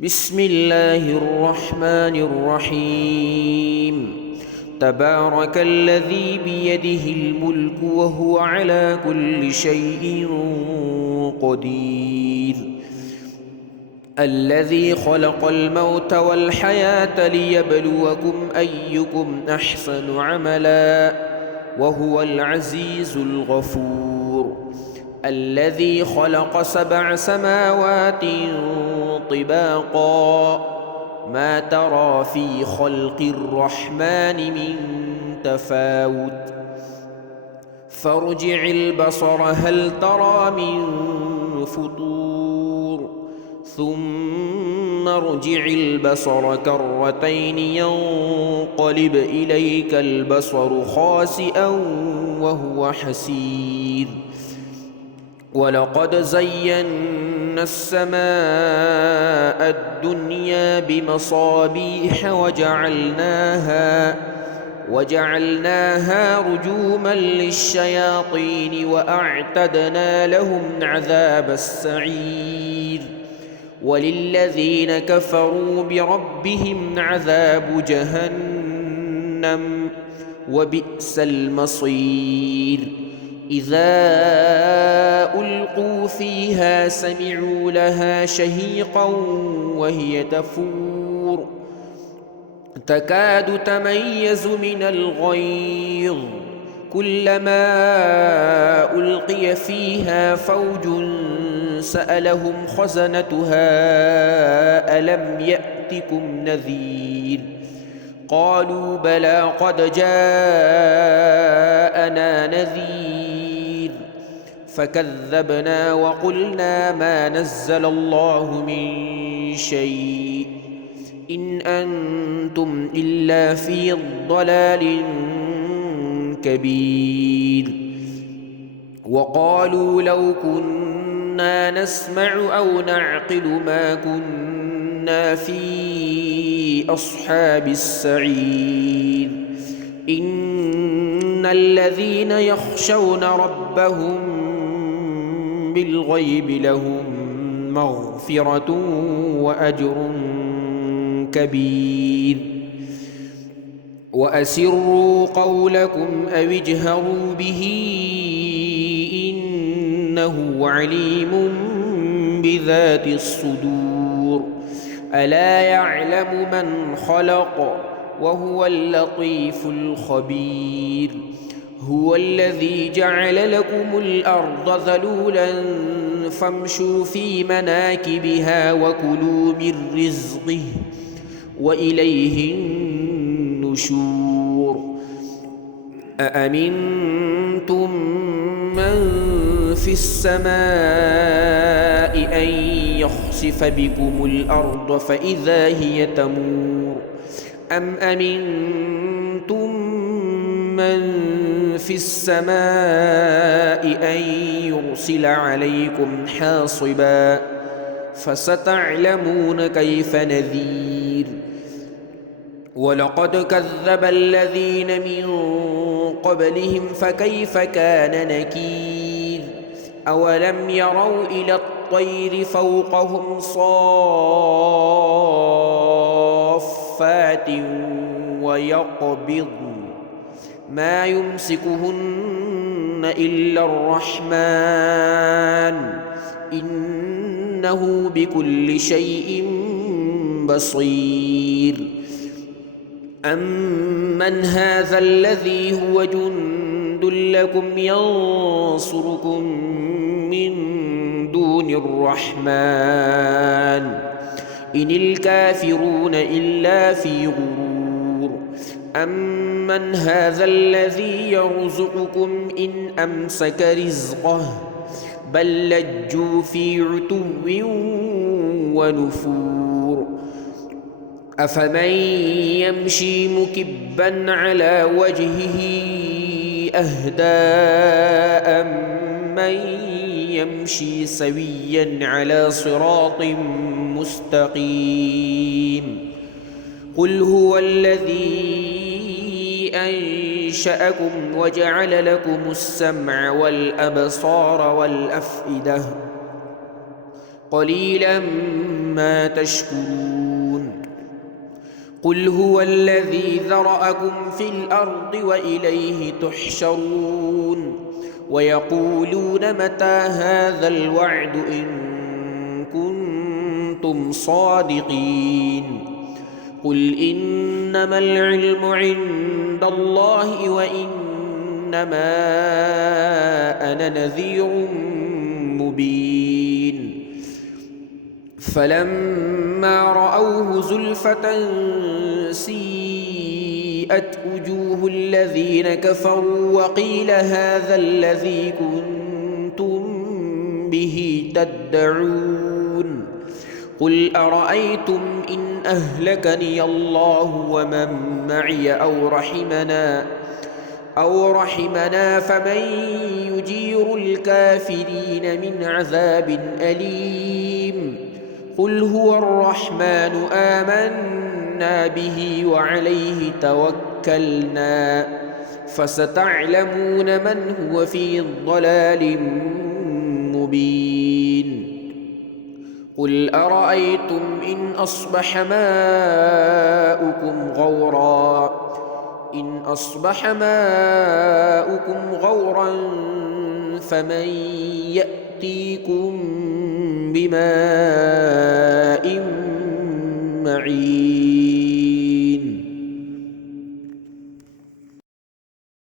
بسم الله الرحمن الرحيم. تبارك الذي بيده الملك وهو على كل شيء قدير. الذي خلق الموت والحياة ليبلوكم أيكم أحسن عملا وهو العزيز الغفور. الذي خلق 7 سماوات طباقا ما ترى في خلق الرحمن من تفاوت فارجع البصر هل ترى من فطور ثم ارجع البصر كرتين ينقلب إليك البصر خاسئا وهو حسير. ولقد زينا السماء الدنيا بمصابيح وجعلناها رجوما للشياطين وأعتدنا لهم عذاب السعير. وللذين كفروا بربهم عذاب جهنم وبئس المصير. إذا ألقوا فيها سمعوا لها شهيقا وهي تفور تكاد تميز من الغيظ كلما ألقي فيها فوج سألهم خزنتها ألم يأتكم نذير قالوا بلى قد جاءنا نذير فكذبنا وقلنا ما نزل الله من شيء إن أنتم إلا في ضلال كبير. وقالوا لو كنا نسمع أو نعقل ما كنا في أصحاب السعير. إن الذين يخشون ربهم بالغيب لهم مغفرة وأجر كبير. وأسروا قولكم أو اجهروا به إنه عليم بذات الصدور. ألا يعلم من خلق وهو اللطيف الخبير. هو الذي جعل لكم الأرض ذلولا فامشوا في مناكبها وكلوا من رزقه وإليه النشور. أأمنتم من في السماء أن يخسف بكم الأرض فإذا هي تمور أم أمنتم من في السماء أن يرسل عليكم حاصبا فستعلمون كيف نذير. ولقد كذب الذين من قبلهم فكيف كان نكير. أولم يروا إلى الطير فوقهم صافات ويقبضن ما يمسكهن إلا الرحمن إنه بكل شيء بصير. أمن هذا الذي هو جند لكم ينصركم من دون الرحمن إن الكافرون إلا في غرور. أمن هذا الذي يرزقكم إن أمسك رزقه بل لجوا في عتو ونفور. أفمن يمشي مكبا على وجهه أهدى أمن يمشي سويا على صراط مستقيم. قل هو الذي أنشأكم وجعل لكم السمع والأبصار والأفئدة قليلا ما تشكرون قل هو الذي ذرأكم في الأرض وإليه تحشرون ويقولون متى هذا الوعد إن كنتم صادقين قل إنما العلم عند الله وإنما أنا نذير مبين فلما رأوه زلفة سيئت وجوه الذين كفروا وقيل هذا الذي كنتم به تدعون قل أرأيتم إن أهلكني الله ومن معي أو رحمنا فمن يجير الكافرين من عذاب أليم قل هو الرحمن آمنا به وعليه توكلنا فستعلمون من هو في ضلال مبين قل أرأيتم إن أصبح ماؤكم غورا فمن يأتيكم بماء معين